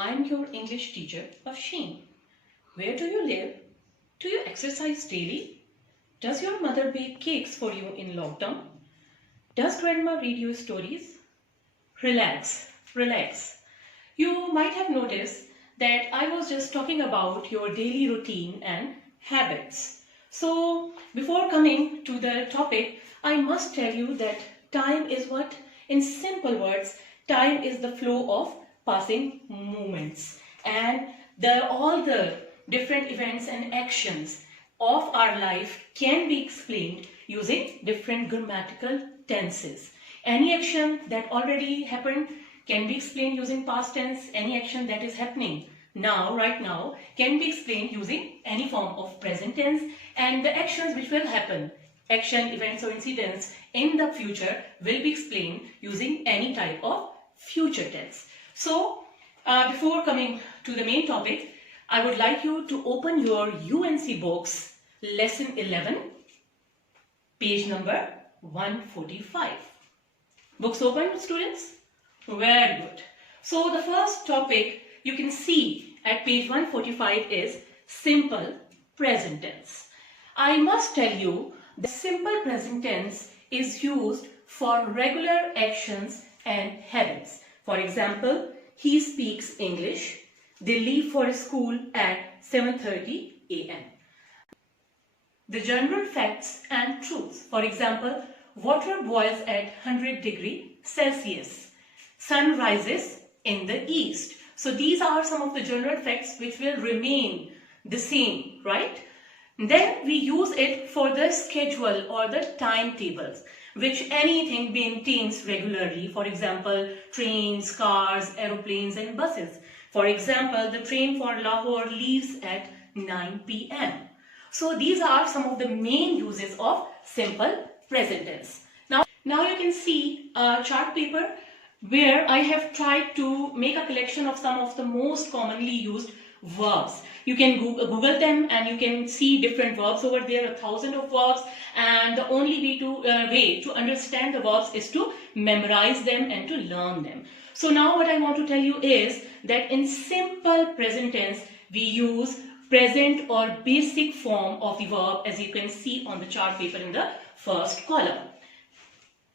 I'm your English teacher of Sheen. Where do you live? Do you exercise daily? Does your mother bake cakes for you in lockdown? Does grandma read you stories? Relax, relax. You might have noticed that I was just talking about your daily routine and habits. So before coming to the topic, I must tell you that time is what? In simple words, time is the flow of passing moments, and all the different events and actions of our life can be explained using different grammatical tenses. Any action that already happened can be explained using past tense. Any action that is happening now, right now, can be explained using any form of present tense, and the actions which will happen, action, events or incidents in the future will be explained using any type of future tense. So before coming to the main topic, I would like you to open your UNC books, lesson 11, page number 145. Books open, students? Very good. So the first topic you can see at page 145 is simple present tense. I must tell you the simple present tense is used for regular actions and habits. For example, he speaks English. They leave for school at 7:30 a.m. The general facts and truths. For example, water boils at 100 degrees Celsius. Sun rises in the east. So these are some of the general facts which will remain the same, right? Then we use it for the schedule or the timetables, which anything maintains regularly. For example, trains, cars, aeroplanes and buses. For example, the train for Lahore leaves at 9 p.m. So these are some of the main uses of simple present tense. Now you can see a chart paper where I have tried to make a collection of some of the most commonly used verbs. You can Google them and you can see different verbs over there, 1,000 of verbs, and the only way to understand the verbs is to memorize them and to learn them. So now what I want to tell you is that in simple present tense we use present or basic form of the verb, as you can see on the chart paper in the first column.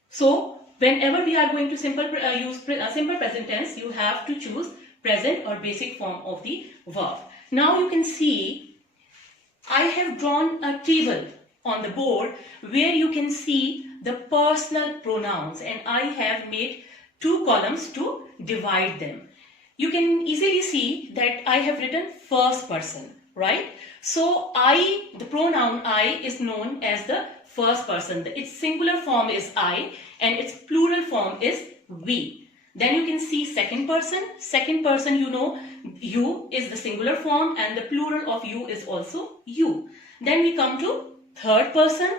So whenever we are going to use simple present tense, you have to choose present or basic form of the verb. Now you can see I have drawn a table on the board where you can see the personal pronouns, and I have made two columns to divide them. You can easily see that I have written first person, right? So the pronoun I is known as the first person. Its singular form is I and its plural form is we. Then you can see second person. Second person, you know, you is the singular form and the plural of you is also you. Then we come to third person.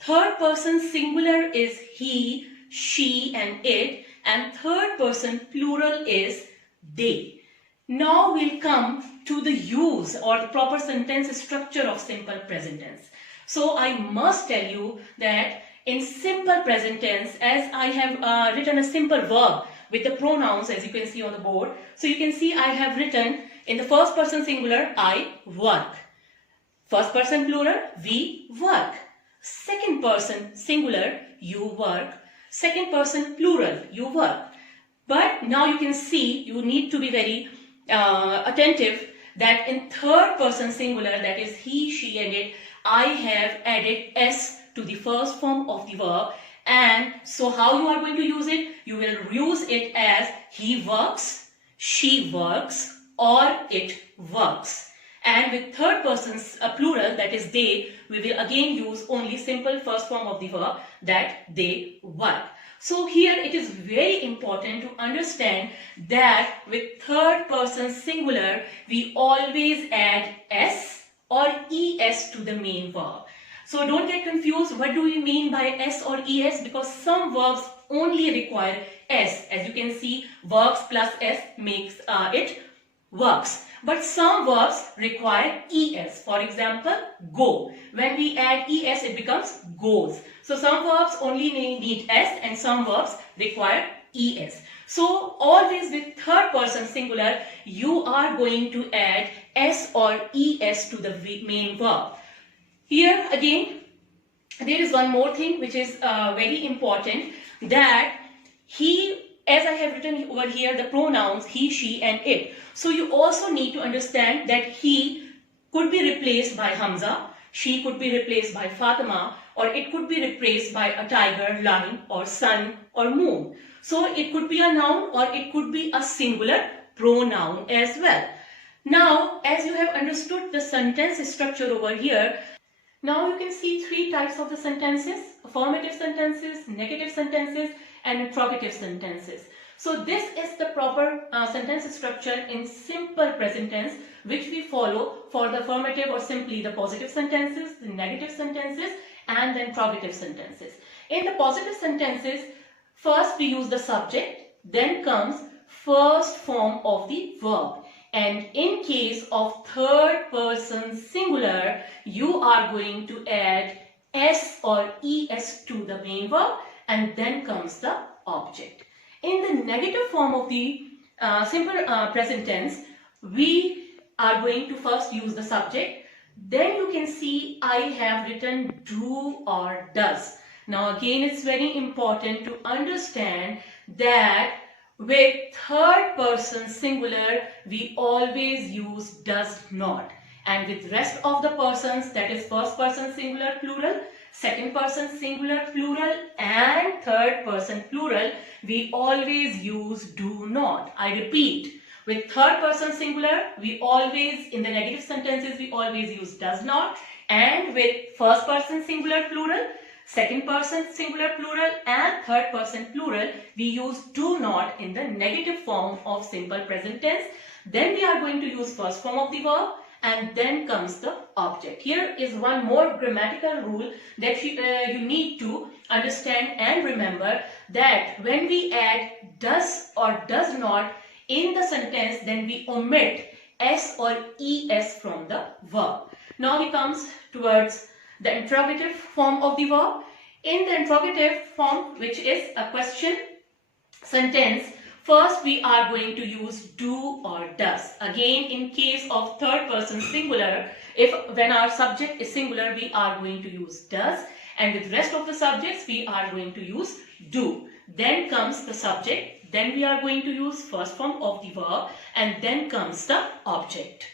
Third person singular is he, she and it, and third person plural is they. Now we'll come to the use or the proper sentence structure of simple present tense. So I must tell you that in simple present tense, as I have written a simple verb with the pronouns, as you can see on the board. So you can see I have written in the first person singular, I work. First person plural, we work. Second person singular, you work. Second person plural, you work. But now you can see, you need to be very attentive that in third person singular, that is he, she and it, I have added s to the first form of the verb. And so how you are going to use it? You will use it as he works, she works, or it works. And with third person's plural, that is they, we will again use only simple first form of the verb, that they work. So here it is very important to understand that with third person singular, we always add s or es to the main verb. So don't get confused, what do we mean by s or es? Because some verbs only require s. As you can see, verbs plus s makes it works. But some verbs require es. For example, go. When we add es, it becomes goes. So some verbs only need s and some verbs require es. So always with third person singular, you are going to add s or es to the main verb. Here again, there is one more thing which is very important, that he, as I have written over here, the pronouns he, she and it. So you also need to understand that he could be replaced by Hamza, she could be replaced by Fatima, or it could be replaced by a tiger, lion or sun or moon. So it could be a noun or it could be a singular pronoun as well. Now, as you have understood the sentence structure over here, now you can see three types of the sentences: affirmative sentences, negative sentences and interrogative sentences. So this is the proper sentence structure in simple present tense which we follow for the affirmative or simply the positive sentences, the negative sentences and the interrogative sentences. In the positive sentences, first we use the subject, then comes first form of the verb. And in case of third person singular, you are going to add s or es to the main verb and then comes the object. In the negative form of the simple present tense, we are going to first use the subject. Then you can see I have written do or does. Now again, it's very important to understand that with third person singular, we always use does not. And with rest of the persons, that is first person singular plural, second person singular plural and third person plural, we always use do not. I repeat, with third person singular, we always, in the negative sentences, we always use does not. And with first person singular plural, second person singular plural and third person plural, we use do not in the negative form of simple present tense. Then we are going to use first form of the verb and then comes the object. Here is one more grammatical rule that you need to understand and remember, that when we add does or does not in the sentence, then we omit s or es from the verb. Now we comes towards the interrogative form of the verb. In the interrogative form, which is a question sentence, first we are going to use do or does. Again, in case of third person singular, when our subject is singular, we are going to use does, and with rest of the subjects we are going to use do. Then comes the subject, then we are going to use first form of the verb, and then comes the object.